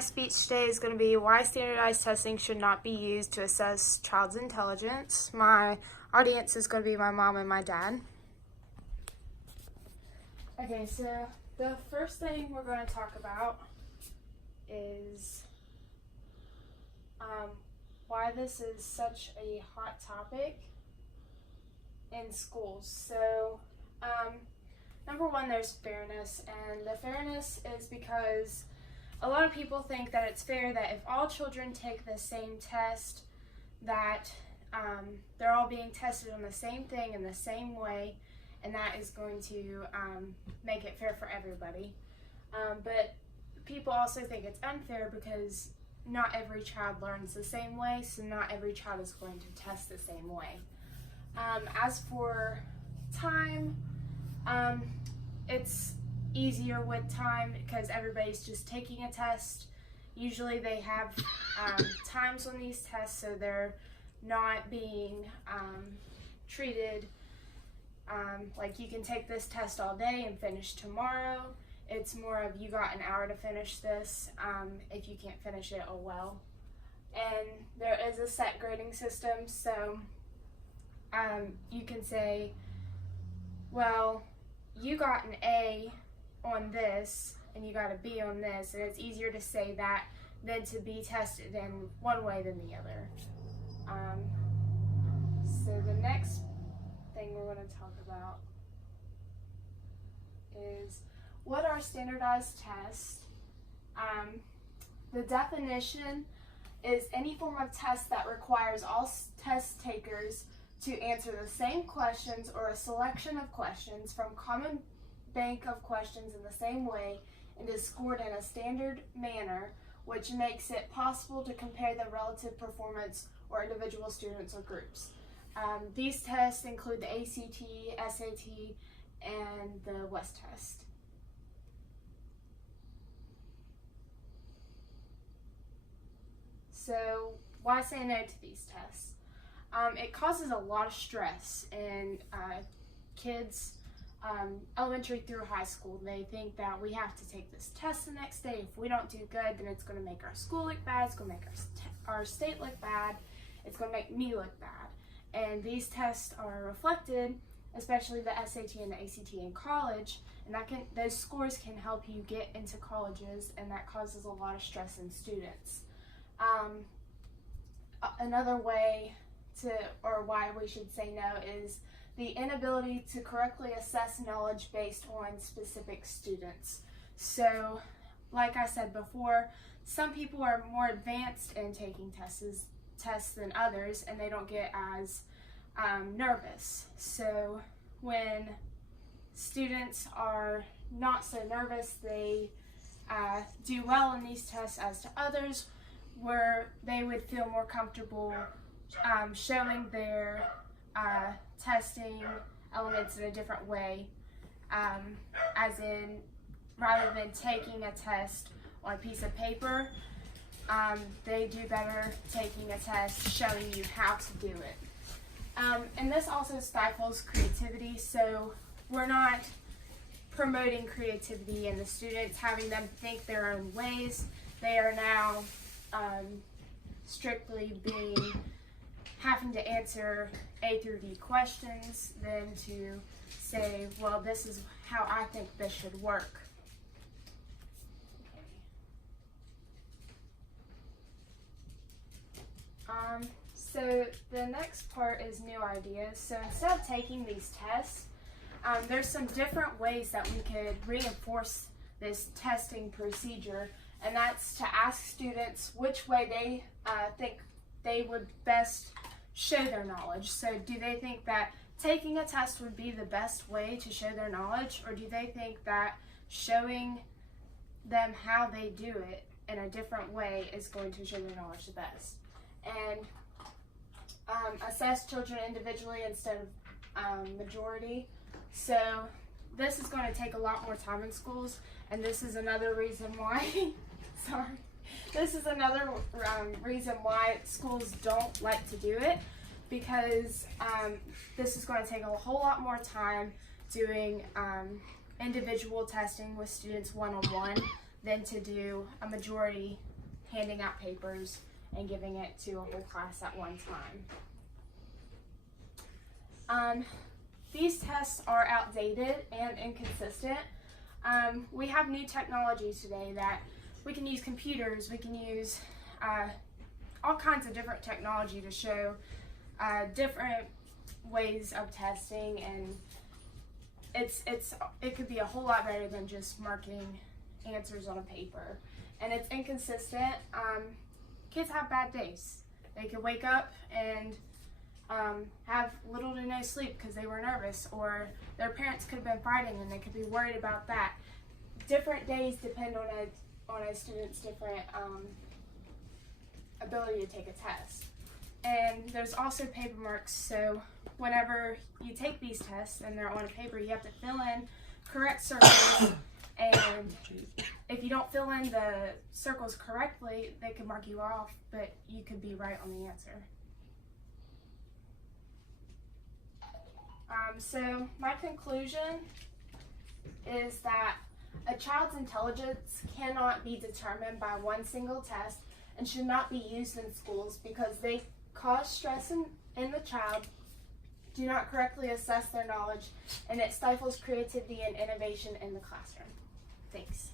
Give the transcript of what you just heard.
my speech today is going to be why standardized testing should not be used to assess child's intelligence. My audience is going to be my mom and my dad. Okay, so the first thing we're going to talk about is why this is such a hot topic in schools. So, number one, there's fairness, and the fairness is because a lot of people think that it's fair that if all children take the same test, that they're all being tested on the same thing in the same way, and that is going to make it fair for everybody. But people also think it's unfair because not every child learns the same way, so not every child is going to test the same way. As for time, it's easier with time because everybody's just taking a test. Usually they have times on these tests, so they're not being treated like you can take this test all day and finish tomorrow. It's more of you got an hour to finish this. If you can't finish it, oh well. And there is a set grading system, so you can say, well, you got an A on this and you got a B on this, and it's easier to say that than to be tested in one way than the other. So the next thing we're going to talk about is what are standardized tests. The definition is any form of test that requires all test takers to answer the same questions or a selection of questions from common bank of questions in the same way and is scored in a standard manner, which makes it possible to compare the relative performance or individual students or groups. These tests include the ACT, SAT, and the WEST test. So why say no to these tests? It causes a lot of stress in kids, elementary through high school. They think that we have to take this test the next day. If we don't do good, then it's going to make our school look bad, it's going to make our state look bad, it's going to make me look bad. And these tests are reflected, especially the SAT and the ACT in college, and those scores can help you get into colleges, and that causes a lot of stress in students. Another way or why we should say no is the inability to correctly assess knowledge based on specific students. So, like I said before, some people are more advanced in taking tests than others, and they don't get as nervous. So when students are not so nervous, they do well in these tests as to others, where they would feel more comfortable showing their testing elements in a different way, as in rather than taking a test on a piece of paper, they do better taking a test showing you how to do it. And this also stifles creativity, so we're not promoting creativity in the students, having them think their own ways. They are now strictly having to answer A through D questions than to say, well, this is how I think this should work. So the next part is new ideas. So instead of taking these tests, there's some different ways that we could reinforce this testing procedure, and that's to ask students which way they think they would best show their knowledge. So do they think that taking a test would be the best way to show their knowledge, or do they think that showing them how they do it in a different way is going to show their knowledge the best? And assess children individually instead of majority. So this is going to take a lot more time in schools, and this is another reason why this is another reason why schools don't like to do it, because this is going to take a whole lot more time doing individual testing with students one-on-one than to do a majority handing out papers and giving it to a whole class at one time. These tests are outdated and inconsistent. We have new technologies today that we can use computers, we can use all kinds of different technology to show different ways of testing, and it could be a whole lot better than just marking answers on a paper. And it's inconsistent. Kids have bad days. They could wake up and have little to no sleep because they were nervous, or their parents could have been fighting and they could be worried about that. Different days depend on a student's different ability to take a test. And there's also paper marks, so whenever you take these tests and they're on a paper, you have to fill in correct circles, and if you don't fill in the circles correctly, they could mark you off, but you could be right on the answer. So my conclusion is that a child's intelligence cannot be determined by one single test and should not be used in schools because they cause stress in the child, do not correctly assess their knowledge, and it stifles creativity and innovation in the classroom. Thanks.